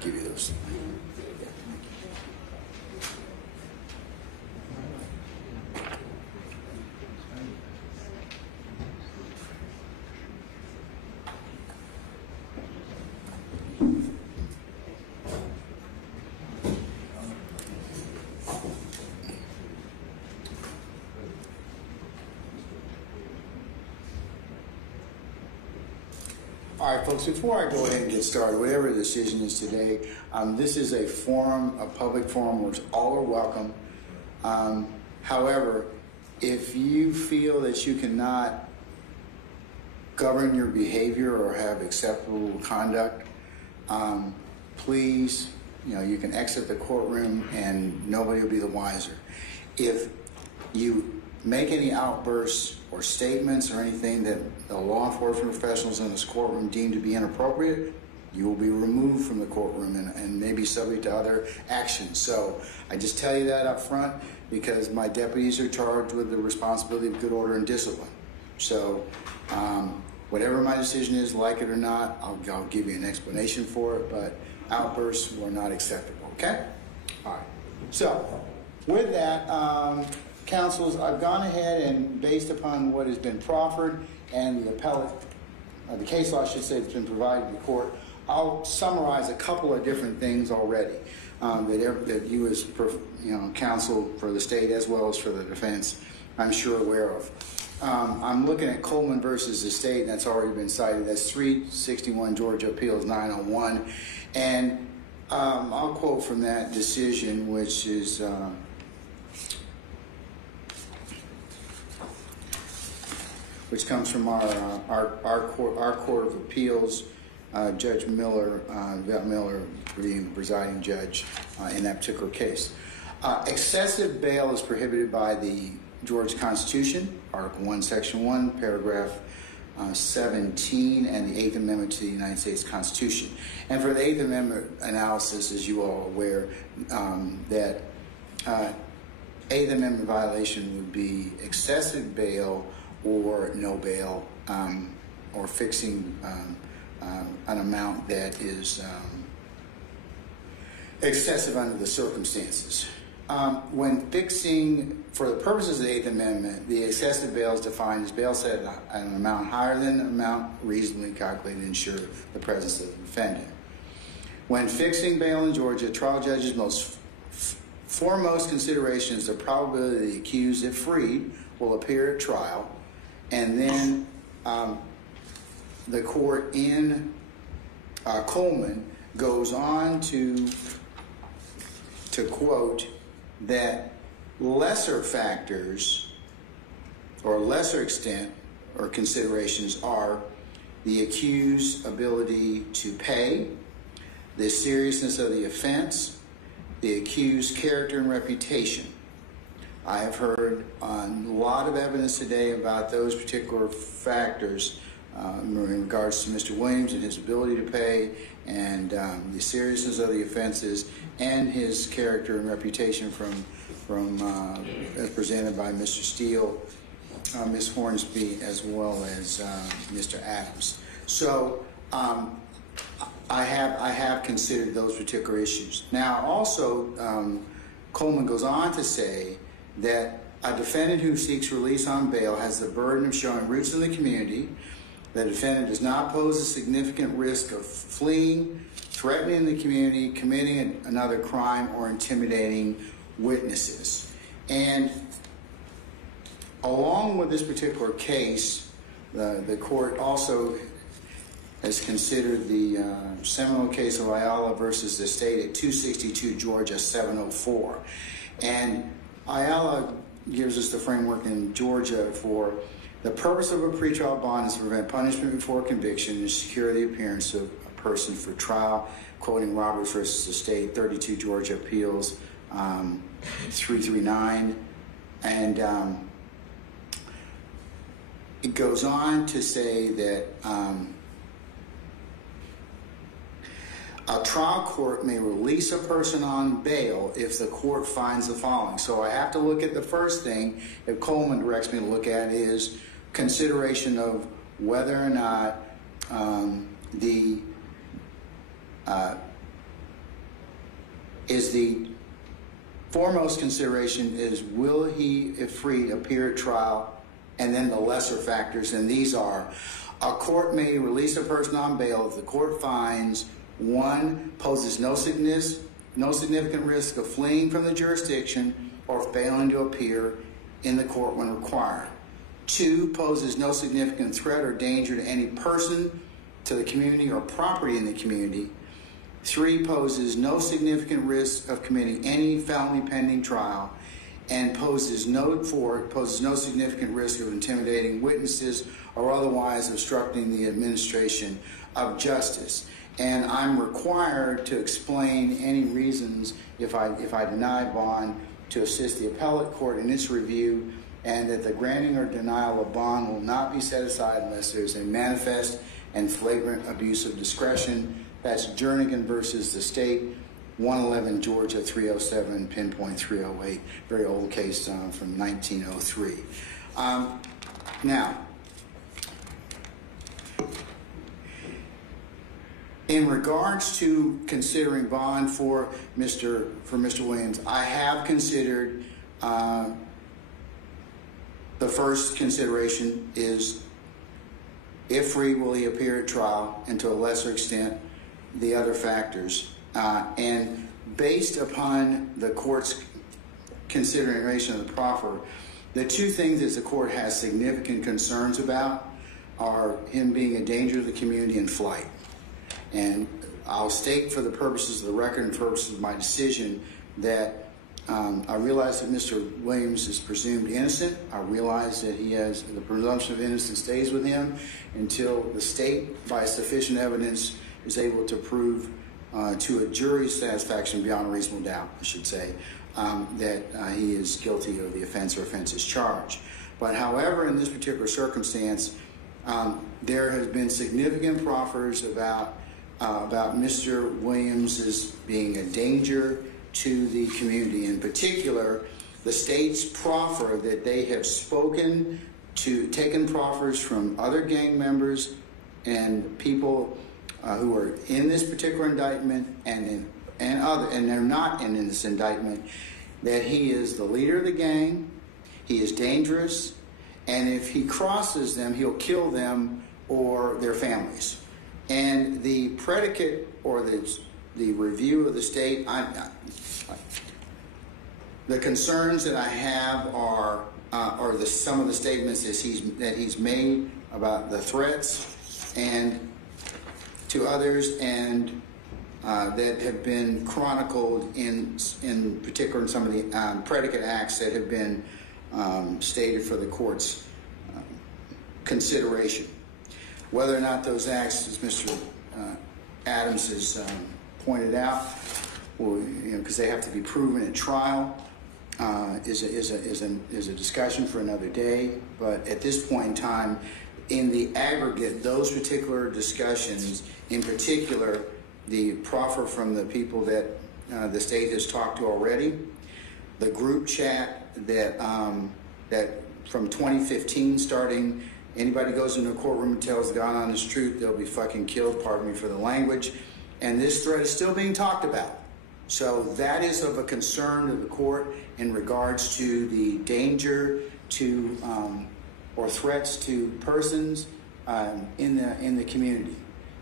give you those. All right, folks, before I go ahead and get started, whatever the decision is today, this is a forum, a public forum, where all are welcome. However, if you feel that you cannot govern your behavior or have acceptable conduct, please, you can exit the courtroom and nobody will be the wiser. If you make any outbursts or statements or anything that the law enforcement professionals in this courtroom deem to be inappropriate, you will be removed from the courtroom and maybe subject to other actions. So I just tell you that up front because my deputies are charged with the responsibility of good order and discipline. So whatever my decision is, like it or not, I'll give you an explanation for it, but outbursts were not acceptable, okay? All right. So with that, counsels, I've gone ahead and based upon what has been proffered and the appellate, the case law, I should say, that's been provided to the court, I'll summarize a couple of different things already that you as counsel for the state as well as for the defense, I'm sure aware of. I'm looking at Coleman versus the state, and that's already been cited. That's 361 Georgia Appeals 901, and I'll quote from that decision, which is. Which comes from our court of appeals, Judge Miller, Vet Miller being the presiding judge in that particular case. Excessive bail is prohibited by the Georgia Constitution, Article 1, Section 1, Paragraph 17, and the 8th Amendment to the United States Constitution. And for the 8th Amendment analysis, as you all are aware, that 8th Amendment violation would be excessive bail or no bail, or fixing an amount that is excessive under the circumstances. When fixing, for the purposes of the 8th Amendment, the excessive bail is defined as bail set at an amount higher than the amount reasonably calculated to ensure the presence of the defendant. When fixing bail in Georgia, trial judge's foremost consideration is the probability the accused, if freed, will appear at trial. And then the court in Coleman goes on to quote that lesser factors or lesser extent or considerations are the accused's ability to pay, the seriousness of the offense, the accused's character and reputation. I have heard a lot of evidence today about those particular factors in regards to Mr. Williams and his ability to pay and the seriousness of the offenses and his character and reputation as presented by Mr. Steele, Ms. Hornsby, as well as Mr. Adams. So I have considered those particular issues. Now also Coleman goes on to say that a defendant who seeks release on bail has the burden of showing roots in the community. The defendant does not pose a significant risk of fleeing, threatening the community, committing another crime, or intimidating witnesses. And along with this particular case, the court also has considered the seminal case of Ayala versus the state at 262 Georgia 704. And Ayala gives us the framework in Georgia for the purpose of a pretrial bond is to prevent punishment before conviction and secure the appearance of a person for trial, quoting Roberts versus the state, 32 Georgia Appeals 339. And it goes on to say that a trial court may release a person on bail if the court finds the following. So I have to look at the first thing that Coleman directs me to look at is consideration of whether or not the is the foremost consideration is, will he, if free, appear at trial? And then the lesser factors, and these are: a court may release a person on bail if the court finds, 1, poses no significant risk of fleeing from the jurisdiction or failing to appear in the court when required; 2, poses no significant threat or danger to any person, to the community, or property in the community; 3, poses no significant risk of committing any felony pending trial; and poses no significant risk of intimidating witnesses or otherwise obstructing the administration of justice. And I'm required to explain any reasons if I deny bond to assist the appellate court in its review, and that the granting or denial of bond will not be set aside unless there's a manifest and flagrant abuse of discretion. That's Jernigan versus the state, 111 Georgia 307, pinpoint 308, very old case from 1903. Now, in regards to considering bond for Mr. Williams, I have considered the first consideration is, if free, will he appear at trial, and to a lesser extent, the other factors. And based upon the court's consideration of the proffer, the two things that the court has significant concerns about are him being a danger to the community and flight. And I'll state for the purposes of the record and purposes of my decision that I realize that Mr. Williams is presumed innocent. I realize that he has the presumption of innocence stays with him until the state, by sufficient evidence, is able to prove to a jury's satisfaction beyond a reasonable doubt, I should say, that he is guilty of the offense or offenses charged. But however, in this particular circumstance, there has been significant proffers about Mr. Williams as being a danger to the community. In particular, the state's proffer that they have taken proffers from other gang members and people who are in this particular indictment and they're not in this indictment, that he is the leader of the gang, he is dangerous, and if he crosses them, he'll kill them or their families. And the predicate or the review of the state, the concerns that I have are some of the statements that he's made about the threats and to others, and that have been chronicled in particular in some of the predicate acts that have been stated for the court's consideration. Whether or not those acts, as Mr. Adams has pointed out, because they have to be proven at trial, is a discussion for another day. But at this point in time, in the aggregate, those particular discussions, in particular, the proffer from the people that the state has talked to already, the group chat that from 2015 starting, anybody goes into a courtroom and tells God honest truth, they'll be fucking killed, pardon me for the language, and this threat is still being talked about. So that is of a concern to the court in regards to the danger to or threats to persons in the community.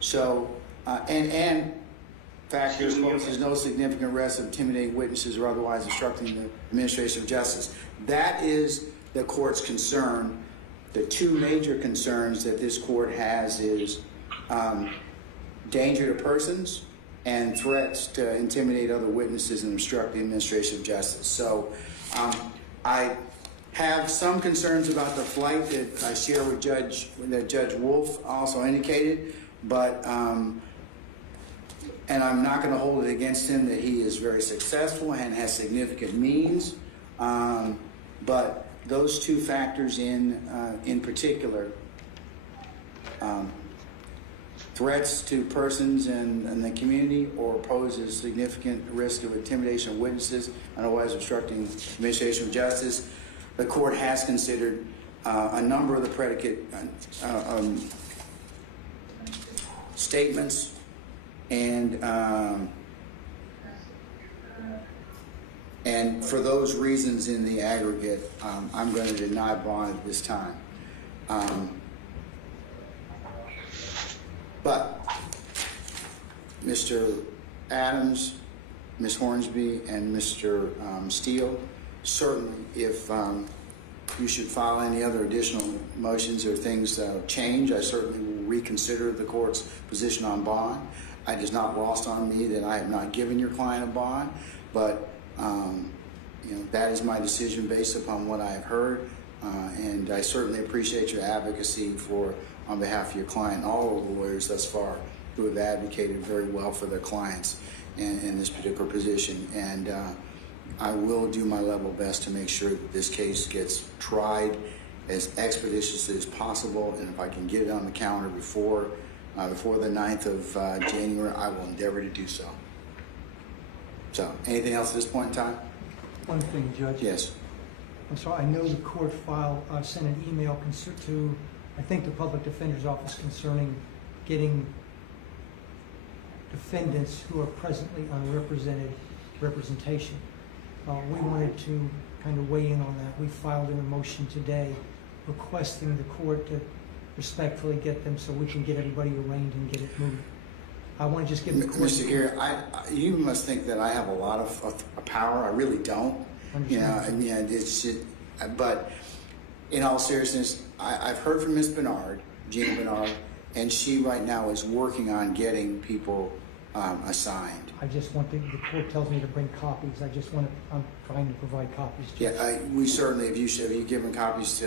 So and factors poses no significant risk of intimidating witnesses or otherwise obstructing the administration of justice. That is the court's concern. The two major concerns that this court has is danger to persons and threats to intimidate other witnesses and obstruct the administration of justice. So I have some concerns about the flight that I share with Judge Wolf also indicated, but and I'm not going to hold it against him that he is very successful and has significant means, but those two factors in particular, threats to persons in the community or poses significant risk of intimidation of witnesses and otherwise obstructing the administration of justice, the court has considered a number of the predicate statements and And for those reasons in the aggregate, I'm going to deny bond at this time. But Mr. Adams, Ms. Hornsby, and Mr. Steele, certainly if you should file any other additional motions or things change, I certainly will reconsider the court's position on bond. It is not lost on me that I have not given your client a bond, but you know, that is my decision based upon what I have heard, and I certainly appreciate your advocacy on behalf of your client and all of the lawyers thus far who have advocated very well for their clients in this particular position. And I will do my level best to make sure that this case gets tried as expeditiously as possible, and if I can get it on the calendar before the 9th of January, I will endeavor to do so. So, anything else at this point in time? One thing, Judge. Yes. I'm sorry, I know the court sent an email to, I think, the Public Defender's Office concerning getting defendants who are presently unrepresented representation. We wanted to kind of weigh in on that. We filed a motion today requesting the court to respectfully get them so we can get everybody arraigned and get it moved. I want to just give the court... Mr. Gere, you must think that I have a lot of power. I really don't. You know, but in all seriousness, I've heard from Ms. Bernard, Gina Bernard, and she right now is working on getting people assigned. I just want the court tells me to bring copies. I'm trying to provide copies. Yeah, we certainly, have you given copies to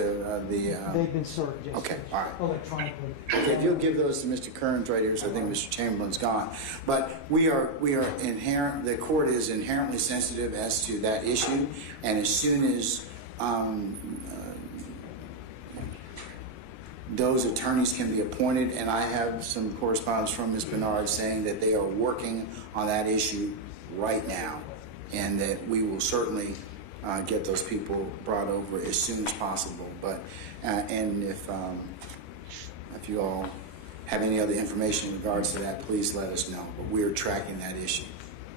the... They've been served, yes. Okay, all right. Electronically. Okay, if you'll give those to Mr. Kearns right here, so I think Mr. Chamberlain's gone. But we are the court is inherently sensitive as to that issue, and as soon as those attorneys can be appointed, and I have some correspondence from Ms. Bernard saying that they are working on that issue right now, and that we will certainly get those people brought over as soon as possible. But and if you all have any other information in regards to that, please let us know. But we are tracking that issue,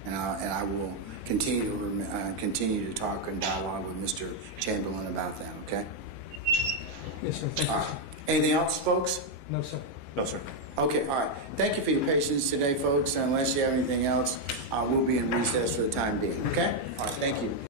and I will continue to talk and dialogue with Mr. Chamberlain about that. Okay. Yes, sir. Thank you. Sir. Anything else, folks? No, sir. No, sir. Okay, all right. Thank you for your patience today, folks. Unless you have anything else, we'll be in recess for the time being, okay? All right, thank you.